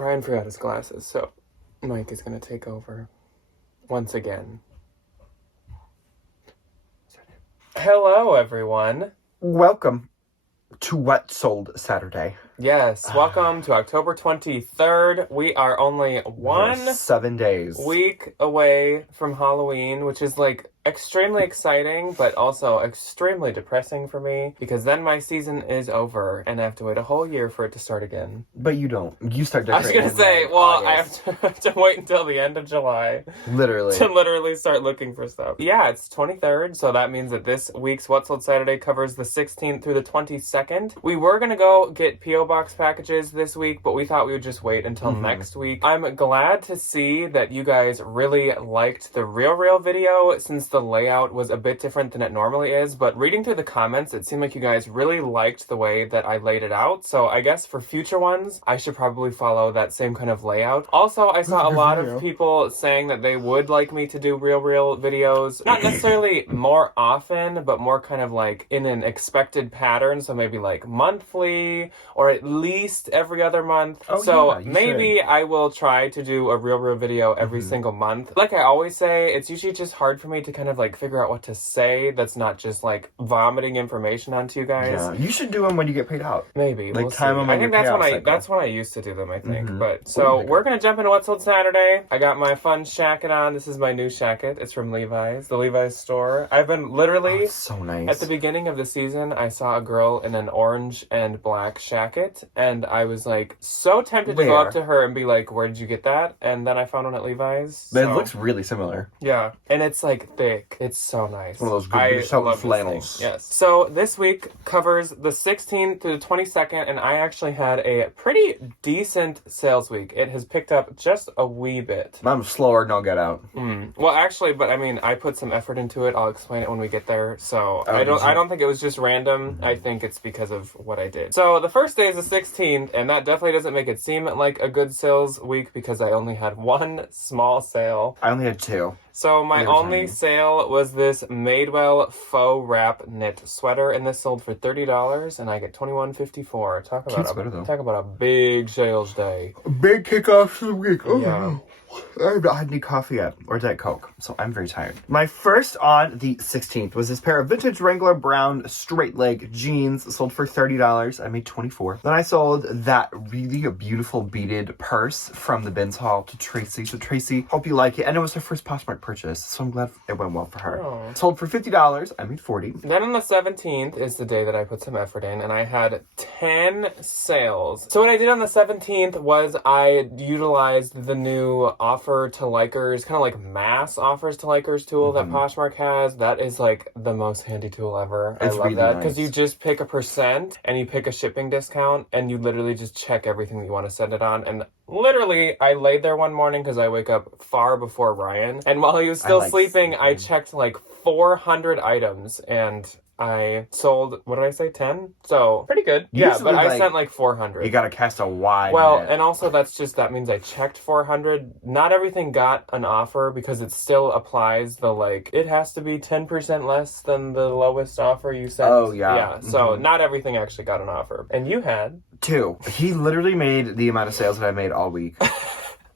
Ryan forgot his glasses, so Mike is going to take over once again. Hello, everyone. Welcome to What Sold Saturday. Yes, welcome to October 23rd. We are only We're 7 days. week away from Halloween, which is like extremely exciting, but also extremely depressing for me because then my season is over and I have to wait a whole year for it to start again. But you don't. You start I was decorating. going to say, well, August. I have to wait until the end of July. Literally. To literally start looking for stuff. Yeah, it's 23rd, so that means that this week's What Sold Saturday covers the 16th through the 22nd. We were going to go get P.O. Box packages this week, but we thought we would just wait until next week. I'm glad to see that you guys really liked the Real video since the layout was a bit different than it normally is, but reading through the comments, it seemed like you guys really liked the way that I laid it out, so I guess for future ones, I should probably follow that same kind of layout. Also, I saw a lot of people saying that they would like me to do Real videos, not necessarily more often, but more kind of like in an expected pattern, so maybe like monthly, or at least every other month. Maybe I will try to do a Real video every single month. Like I always say, it's usually just hard for me to kind of like figure out what to say that's not just like vomiting information onto you guys. Yeah, you should do them when you get paid out. Maybe. Like we'll time see. them I think that's when I used to do them, I think. But so we're gonna jump into What Sold Saturday. I got my fun shacket on. This is my new shacket. It's from Levi's, the Levi's store. I've been literally so nice. At the beginning of the season, I saw a girl in an orange and black shacket, and I was like so tempted to go up to her and be like, "Where did you get that?" And then I found one at Levi's. But it looks really similar. Yeah, and it's like thick. It's so nice. One of those good flannels. Yes. So this week covers the 16th to the 22nd, and I actually had a pretty decent sales week. It has picked up just a wee bit. I'm slower than I'll get out. Well, actually, but I mean, I put some effort into it. I'll explain it when we get there. So I don't think it was just random. I think it's because of what I did. So the first day is the 16th, and that definitely doesn't make it seem like a good sales week because I only had one small sale. I only had two. So my only sale was this Madewell faux wrap knit sweater, and this sold for $30, and I get $21.54. Talk about a big sales day. A big kickoff of the week. Oh, yeah. I haven't had any coffee yet, or Diet Coke, so I'm very tired. My first on the 16th was this pair of vintage Wrangler brown straight leg jeans, sold for $30. I made $24. Then I sold that really beautiful beaded purse from the Ben's haul to Tracy. So Tracy, hope you like it. And it was her first Poshmark purchase, so I'm glad it went well for her. Oh. Sold for $50. I made $40. Then on the 17th is the day that I put some effort in, and I had 10 sales. So what I did on the 17th was I utilized the new offer to likers, kind of like mass offers to likers tool that Poshmark has. That is like the most handy tool ever. I love really that because you just pick a percent and you pick a shipping discount and you literally just check everything that you want to send it on. And literally, I laid there one morning because I wake up far before Ryan, and while he was still sleeping, I checked like 400 items and I sold, what did I say, 10? So, pretty good. Yeah, but I sent like 400. You gotta cast a wide net. And also that means I checked 400. Not everything got an offer because it still applies the like, it has to be 10% less than the lowest offer you sent. Oh, yeah. Yeah, so not everything actually got an offer. And you had? 2. He literally made the amount of sales that I made all week.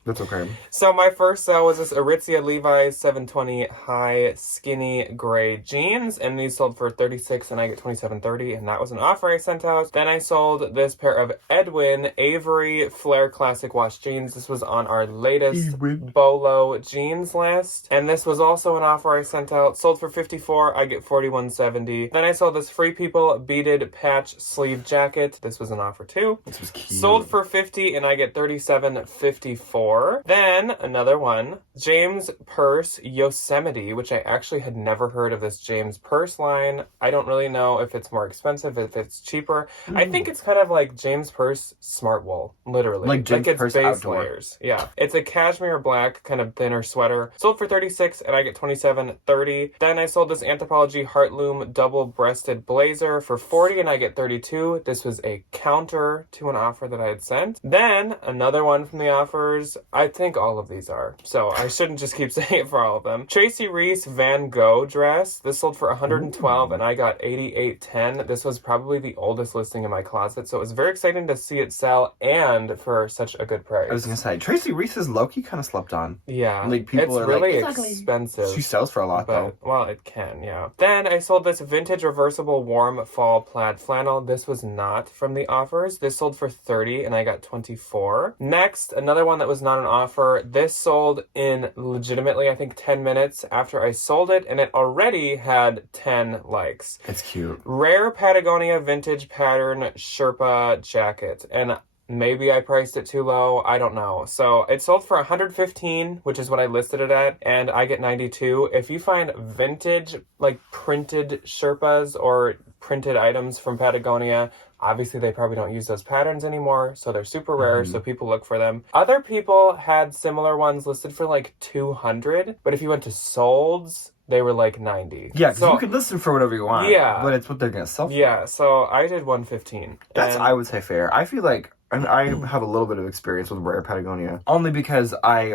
That's okay. So my first sale was this Aritzia Levi's 720 high skinny gray jeans, and these sold for $36 and I get $27.30, and that was an offer I sent out. Then I sold this pair of Edwin Avery Flare Classic Wash jeans. This was on our latest Bolo jeans list, and this was also an offer I sent out. Sold for $54, I get $41.70. Then I sold this Free People beaded patch sleeve jacket. This was an offer too. This was cute. Sold for $50 and I get $37.54. Then another one, James Purse Yosemite, which I actually had never heard of this James Purse line. I don't really know if it's more expensive, if it's cheaper. I think it's kind of like James Purse Smart Wool, literally. Like James it's Purse base Outdoor. layers. Yeah. It's a cashmere black, kind of thinner sweater. Sold for $36 and I get $27.30. Then I sold this Anthropologie Heartloom double-breasted blazer for $40 and I get $32. This was a counter to an offer that I had sent. Then another one from the offers, I think all of these are. So I shouldn't just keep saying it for all of them. Tracy Reese Van Gogh dress. This sold for $112 and I got $88.10. This was probably the oldest listing in my closet, so it was very exciting to see it sell and for such a good price. I was gonna say, Tracy Reese's low-key kind of slept on. Yeah. Like, people it's are really like, expensive. She sells for a lot, though. Well, it can, yeah. Then I sold this vintage reversible warm fall plaid flannel. This was not from the offers. This sold for $30 and I got $24. Next, another one that was not an offer. This sold in legitimately, I think, 10 minutes after I sold it, and it already had 10 likes. It's cute. Rare Patagonia vintage pattern Sherpa jacket. And maybe I priced it too low. I don't know. So it sold for $115, which is what I listed it at, and I get $92. If you find vintage, like printed Sherpas or printed items from Patagonia, obviously they probably don't use those patterns anymore, so they're super rare, so people look for them. Other people had similar ones listed for like $200, but if you went to Solds, they were like $90. Yeah, because you can listen for whatever you want. Yeah. But it's what they're going to sell for. Yeah, so I did $115. That's, I would say, fair. I feel like, and I have a little bit of experience with Rare Patagonia, only because I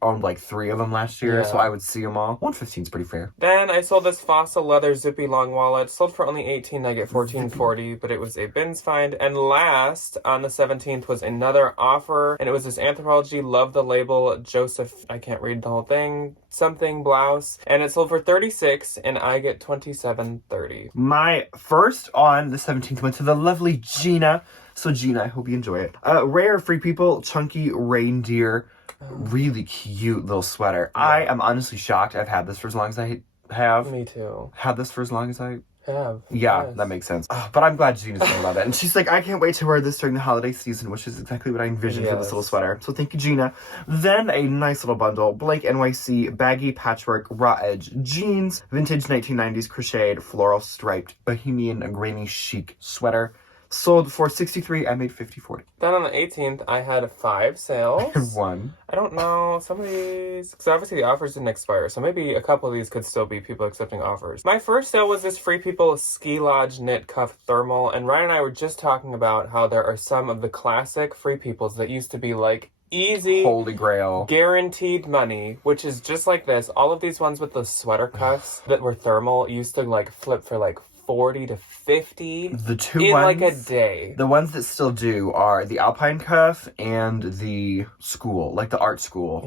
owned like 3 of them last year, so I would see them all. $115 is pretty fair. Then I sold this Fossil leather zippy long wallet. Sold for only $18. I get $14.40, but it was a bins find. And last on the 17th was another offer, and it was this Anthropologie Love the Label Joseph. I can't read the whole thing. Something blouse, and it sold for $36, and I get $27.30. My first on the 17th went to the lovely Gina. So Gina, I hope you enjoy it. Rare Free People Chunky Reindeer. Really cute little sweater. Yeah. I am honestly shocked I've had this for as long as I have. Me too. Had this for as long as I have. Yeah, yes. That makes sense. But I'm glad Gina's saying about it. And she's like, I can't wait to wear this during the holiday season, which is exactly what I envisioned for this little sweater. So thank you, Gina. Then a nice little bundle. Blake NYC baggy patchwork raw edge jeans, vintage 1990s crocheted floral striped bohemian granny chic sweater. Sold for $63. I made $50.40. Then on the 18th, I had 5 sales. One. I don't know. Some of these, because obviously the offers didn't expire, so maybe a couple of these could still be people accepting offers. My first sale was this Free People Ski Lodge knit cuff thermal, and Ryan and I were just talking about how there are some of the classic Free Peoples that used to be like easy, holy grail, guaranteed money, which is just like this. All of these ones with the sweater cuffs that were thermal used to like flip for like 40 to 50 the two in ones, like a day. The ones that still do are the Alpine cuff and the school, like the art school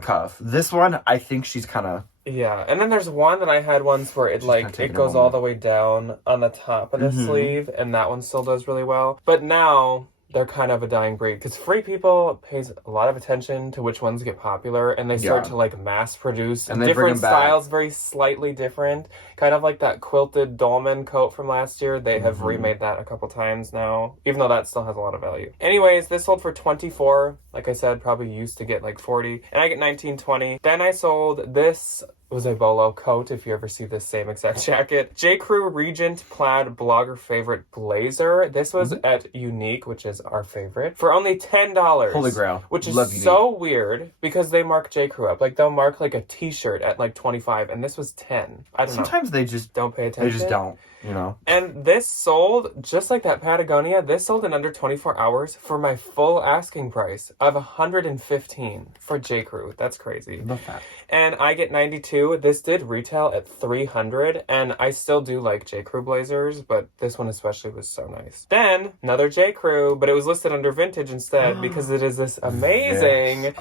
cuff. This one, I think she's kind of... Yeah, and then there's one that I had once where it like it goes all the way down on the top of the sleeve, and that one still does really well. But now they're kind of a dying breed because Free People pays a lot of attention to which ones get popular, and they start to like mass produce and different styles, very slightly different, kind of like that quilted dolman coat from last year. They have remade that a couple times now, even though that still has a lot of value. Anyways, this sold for $24. Like I said, probably used to get like $40, and I get $19.20. Then I sold this. It was a bolo coat, if you ever see this same exact jacket. J. Crew Regent plaid blogger favorite blazer. This was at Unique, which is our favorite, for only $10. Holy grail. Which is so weird because they mark J. Crew up. Like they'll mark like a t-shirt at like 25, and this was 10. I don't know. Sometimes they just don't pay attention. They just don't. You know. And this sold, just like that Patagonia, this sold in under 24 hours for my full asking price of $115 for J. Crew. That's crazy. Love that. And I get $92. This did retail at $300, and I still do like J. Crew blazers, but this one especially was so nice. Then another J. Crew, but it was listed under vintage instead because it is this amazing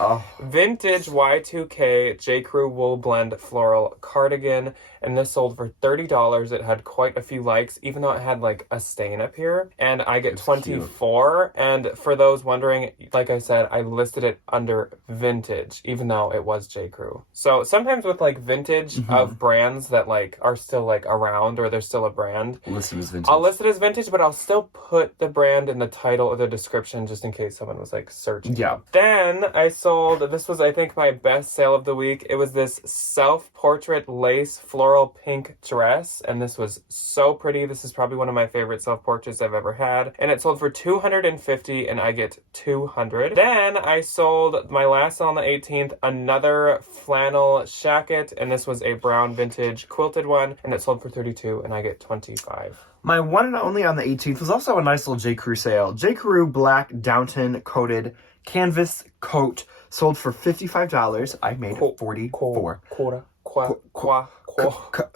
vintage Y2K J. Crew wool blend floral cardigan, and this sold for $30. It had quite a few likes, even though it had like a stain up here, and I get $24. And for those wondering, like I said, I listed it under vintage, even though it was J. Crew. So sometimes with like vintage of brands that like are still like around, or there's still a brand, I'll list it as vintage, but I'll still put the brand in the title or the description just in case someone was like searching. Yeah. Then I sold, this was I think my best sale of the week. It was this self-portrait lace floral pink dress, and this was so pretty. This is probably one of my favorite self-portraits I've ever had, and it sold for $250, and I get $200. Then I sold my last sale on the 18th, another flannel shacket, and this was a brown vintage quilted one, and it sold for $32, and I get $25. My one and only on the 18th was also a nice little J. Crew sale. J. Crew black Downton coated canvas coat sold for $55. I made $44.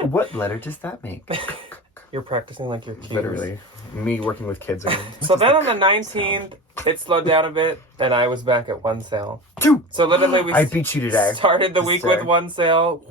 What letter does that make? You're practicing like your cues. Literally. Me working with kids again. So then on the 19th, it slowed down a bit, and I was back at one sale. 2! So literally I beat you today. Started the week with one sale,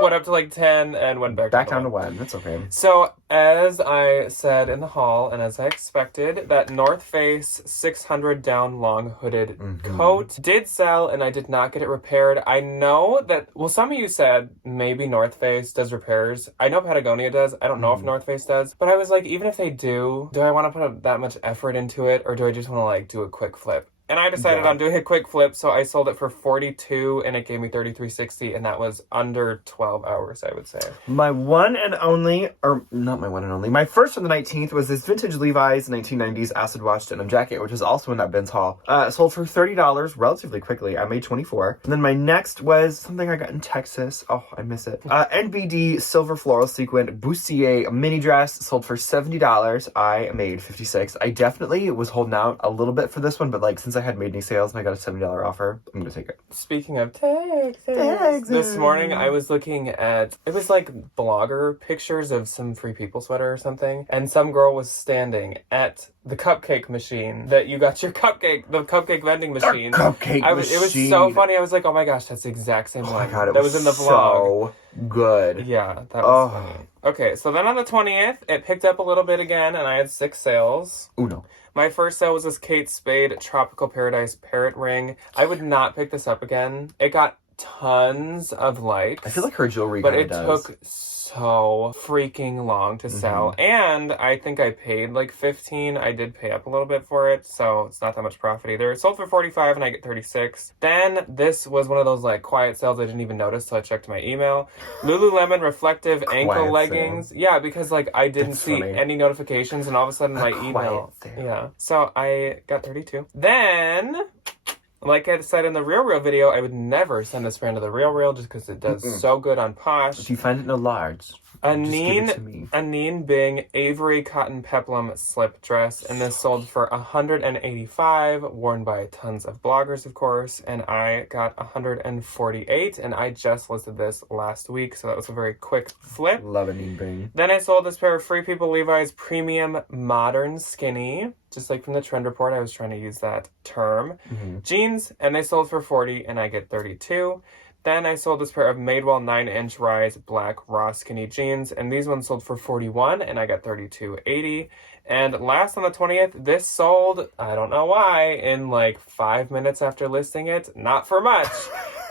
went up to like 10, and went back down to 1. That's okay. So as I said in the haul, and as I expected, that North Face 600 down long hooded coat did sell, and I did not get it repaired. I know that, well, some of you said maybe North Face does repairs. I know Patagonia does. I don't know if North Face does. But I was like, even if they do I want to put that much effort into it, or do I just want to like do a quick flip? And I decided on doing a quick flip, so I sold it for $42, and it gave me $33.60, and that was under 12 hours, I would say. My one and only, or not my one and only, my first on the 19th was this vintage Levi's 1990s acid wash denim jacket, which was also in that Ben's haul. Sold for $30 relatively quickly. I made $24. And then my next was something I got in Texas. Oh, I miss it. NBD silver floral sequin bustier mini dress, sold for $70. I made $56. I definitely was holding out a little bit for this one, but like since I had made any sales and I got a $70 offer, I'm gonna take it. Speaking of Texas, this morning I was looking at, it was like blogger pictures of some Free People sweater or something, and some girl was standing at the cupcake machine that you got your cupcake, the cupcake vending machine. The cupcake machine. It was so funny. I was like, oh my gosh, that's the exact same one. Oh my God, that was in the vlog. So good. Yeah, that was funny. Okay, so then on the 20th, it picked up a little bit again, and I had 6 sales. Uno. My first sale was this Kate Spade Tropical Paradise Parrot Ring. I would not pick this up again. It got tons of likes. I feel like her jewelry but kind it of does. took so freaking long to sell. And I think I paid like $15. I did pay up a little bit for it, so it's not that much profit either. It sold for $45 and I get $36. Then this was one of those like quiet sales I didn't even notice till I checked my email. Lululemon reflective ankle leggings. Sale. Yeah, because like I didn't see any notifications, and all of a sudden my email. Yeah. So I got $32. Then, like I said in the Real video, I would never send this brand to the Real just because it does so good on Posh. If you find it in a large, Anine Bing Avery Cotton Peplum slip dress, and this sold for $185, worn by tons of bloggers, of course, and I got $148, and I just listed this last week, so that was a very quick flip. Love Anine Bing. Then I sold this pair of Free People Levi's Premium Modern Skinny, just like from the Trend Report. I was trying to use that term. Jeans, and they sold for $40, and I get $32. Then I sold this pair of Madewell 9-inch rise black raw skinny jeans, and these ones sold for $41, and I got $32.80. And last on the 20th, this sold, I don't know why, in like 5 minutes after listing it. Not for much.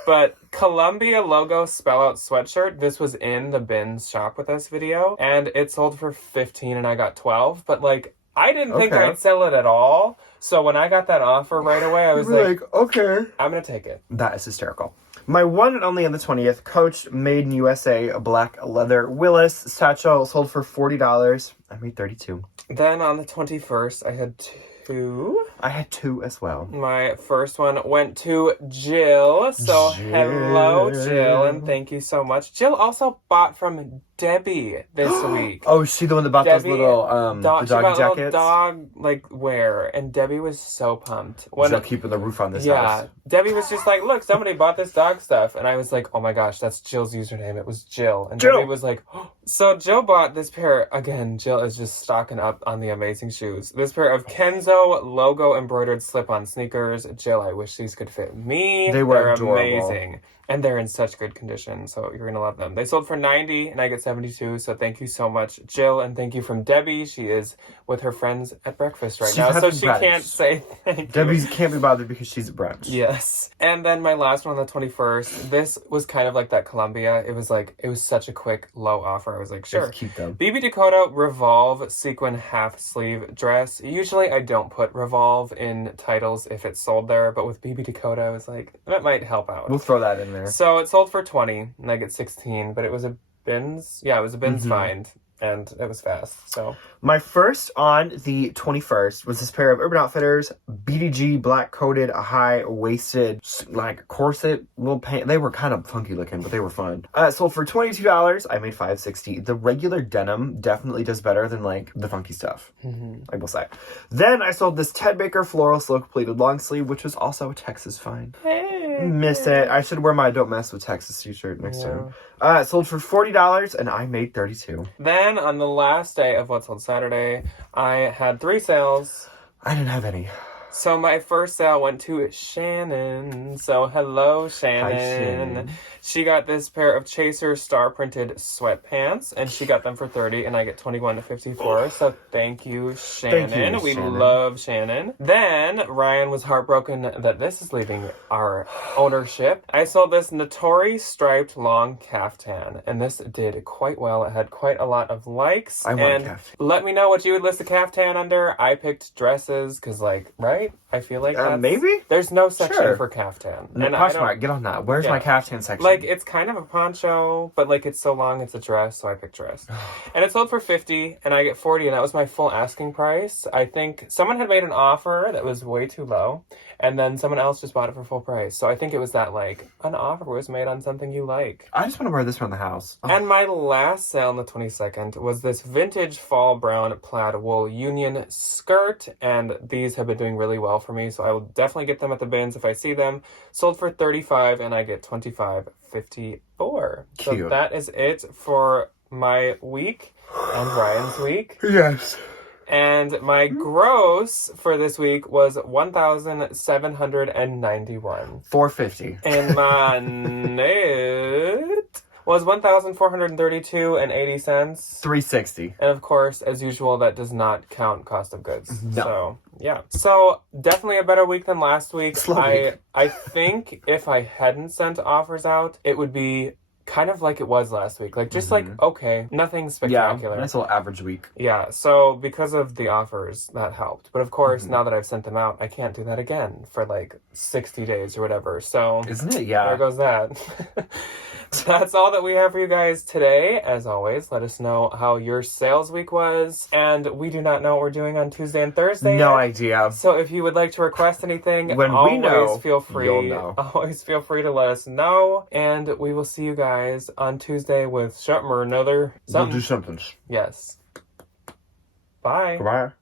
But Columbia logo spell out sweatshirt, this was in the Bins Shop With Us video, and it sold for $15, and I got $12. But like, I didn't think I'd sell it at all. So when I got that offer right away, I was like, okay, I'm going to take it. That is hysterical. My one and only on the 20th, Coach Made in USA black leather Willis satchel, sold for $40. I made $32. Then on the 21st, I had 2. I had 2 as well. My first one went to Jill. So hello, Jill, and thank you so much. Jill also bought from Debbie this week. Oh, is she the one that bought those little the dog jackets? Little dog like wear, and Debbie was so pumped. Jill keeping the roof on this house. Debbie was just like, look, somebody bought this dog stuff, and I was like, oh my gosh, that's Jill's username. It was Jill, and Debbie was like, oh. So Jill bought this pair again. Jill is just stocking up on the amazing shoes. This pair of Kenzo logo embroidered slip-on sneakers. Jill, I wish these could fit me. They're adorable. Amazing. And they're in such good condition, so you're going to love them. They sold for $90, and I get $72, so thank you so much, Jill, and thank you from Debbie. She is with her friends at breakfast right now, so she can't say thank you. Debbie can't be bothered because she's at brunch. Yes. And then my last one on the 21st, this was kind of like that Columbia. It was such a quick, low offer. I was like, sure. It's cute, though. BB Dakota Revolve sequin half-sleeve dress. Usually I don't put Revolve in titles if it's sold there, but with BB Dakota, I was like, that might help out. We'll throw that in there. So it sold for $20, and I get $16, but it was a Bins. Yeah, it was a Bins find. and it was fast. So my first on the 21st was this pair of Urban Outfitters BDG black coated high waisted like corset little pants. They were kind of funky looking, but they were fun. Sold for $22. I made $5.60. The regular denim definitely does better than like the funky stuff. I will say. Then I sold this Ted Baker floral silk pleated long sleeve, which was also a Texas find. Missed it. I should wear my Don't Mess with Texas t-shirt next time. Sold for $40 and I made $32. Then on the last day of What Sold Saturday, I had 3 sales. I didn't have any. So my first sale went to Shannon. So hello, Shannon. Hi, Shannon. She got this pair of Chaser star printed sweatpants, and she got them for $30, and I get $21 to $54. So thank you, Shannon. Thank you, we Shannon. love Shannon. Then Ryan was heartbroken that this is leaving our ownership. I sold this Notori striped long caftan, and this did quite well. It had quite a lot of likes. I want and a caftan. let me know what you would list a caftan under. I picked dresses because, like, right? I feel like that's... maybe? There's no section Sure. for caftan. No, And I don't... Poshmark, get on that. Where's my caftan section? Like, it's kind of a poncho, but, like, it's so long, it's a dress, so I picked dress. And it sold for $50, and I get $40, and that was my full asking price. I think someone had made an offer that was way too low, and then someone else just bought it for full price. So I think it was that, like, an offer was made on something you like. I just want to wear this around the house. Oh. And my last sale on the 22nd was this vintage fall brown plaid wool union skirt, and these have been doing really well for me, so I will definitely get them at the bins if I see them. Sold for $35, and I get $25.54. So Cute. that is it for my week and Ryan's week. Yes. And my gross for this week was $1,791. $4.50. And my net was $1,432.80. $3.60. And of course, as usual, that does not count cost of goods. No. So, yeah. So, definitely a better week than last week. Slow week. I think if I hadn't sent offers out, it would be kind of like it was last week. Like, just like, okay, nothing spectacular. Yeah, nice little average week. Yeah, so because of the offers, that helped. But of course, now that I've sent them out, I can't do that again for like 60 days or whatever. So, Isn't it? Yeah. there goes that. That's all that we have for you guys today. As always, let us know how your sales week was. And we do not know what we're doing on Tuesday and Thursday No yet. idea. So if you would like to request anything, When we always know, feel free. you'll know. Always feel free to let us know. And we will see you guys on Tuesday with something or another. We'll do something. Yes. Bye. Goodbye.